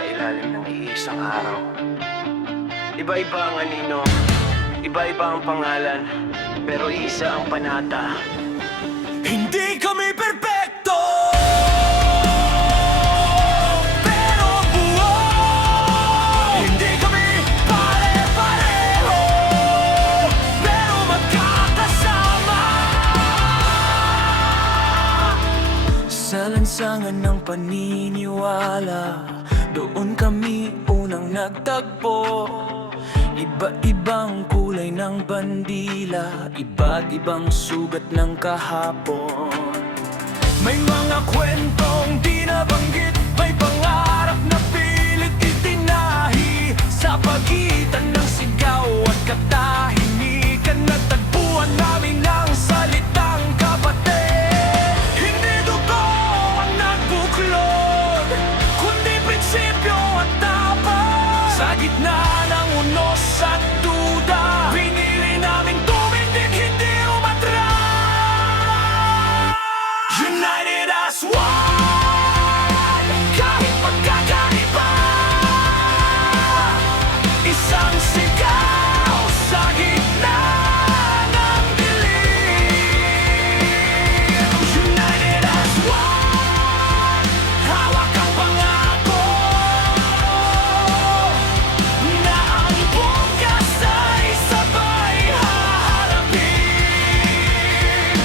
sa ilalim ng iisang araw. Iba-iba ang anino, iba-iba ang pangalan, pero isa ang panata. Hindi kami perpekto, pero buo. Hindi kami pare-pareho, pero magkakasama. Sa lansangan ng paniniwala, doon kami unang nagtagpo. Iba-ibang kulay ng bandila, iba't ibang sugat ng kahapon. May mga kwentong di nabanggit, may pangarap na pilit itinahi. Sa pagitan ng sigaw at katahimikan, nagtagpuan namin ang salitang kapatid. Hindi dugo ang nagbuklod, kundi prinsipyo at tapang. Sa gitna ng unos at duda, pinili namin tumindig, hindi umatras. United as one, kahit magkakaiba. Isang sigaw sa gitna ng dilim. United as one, hawak ang pangako na ang bukas ay sabay haharapin.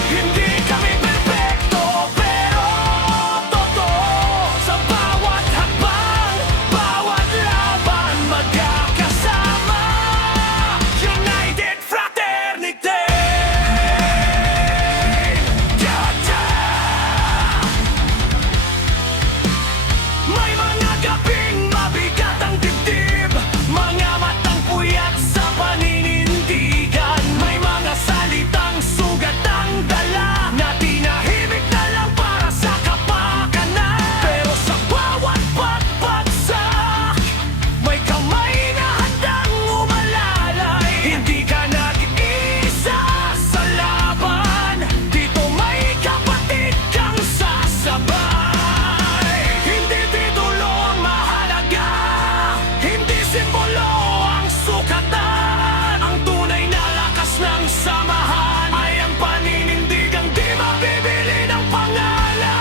Hindi kami perpekto, pero totoo. Sa bawat hakbang, bawat laban, magkakasama. United Fraternity. May mga gabing mabigat ang dibdib, mga matang puyat sa paninindigan. May mga salitang sugat ang dala, na tinahimik na lang para sa kapakanan. Pero sa bawat pagbagsak, may kamay na handang umalalay. Hindi ka nag-iisa sa laban, dito may kapatid kang sasabay. Hindi titulo ang mahalaga, hindi simbolo ang sukatan. Ang tunay na lakas ng samahan ay ang paninindigang di mabibili ng pangalan.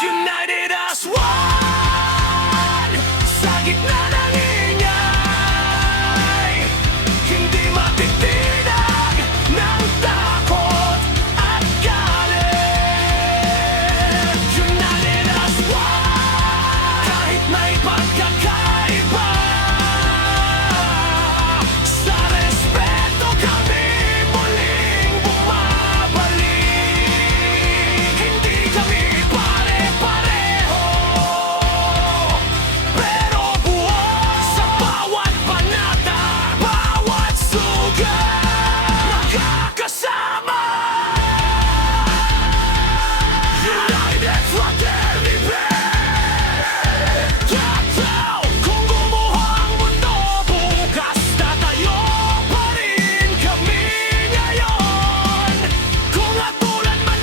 United as one, sa gitna ng ingay, hindi matitinag ng takot at galit. United as one, kahit may pagkakaiba. Sa respeto kami muling bumabalik. Hindi kami pare-pareho, pero buo. Sa bawat panata, bawat sugat, magkakasama. United Fraternity. Kung gumuho ang mundo, bukas tatayo pa rin kami ngayon. Kung atulan man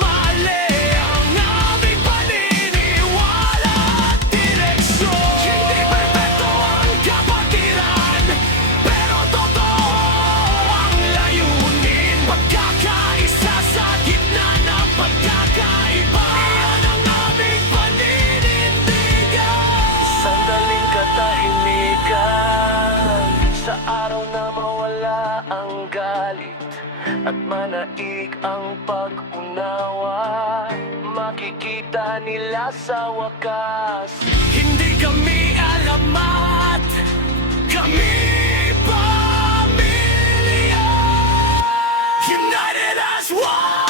mali ang aming paniniwala at direksyon. Hindi perpekto ang kapatiran, pero totoo ang layunin. Pagkakaisa sa gitna ng pagkakaiba, iyan ang aming paninindigan. Sandaling katahimikan, sa araw na mawala ang galit at manaig ang pag-unawa, makikita nila sa wakas. Hindi kami alamat, kami pamilya. United as one.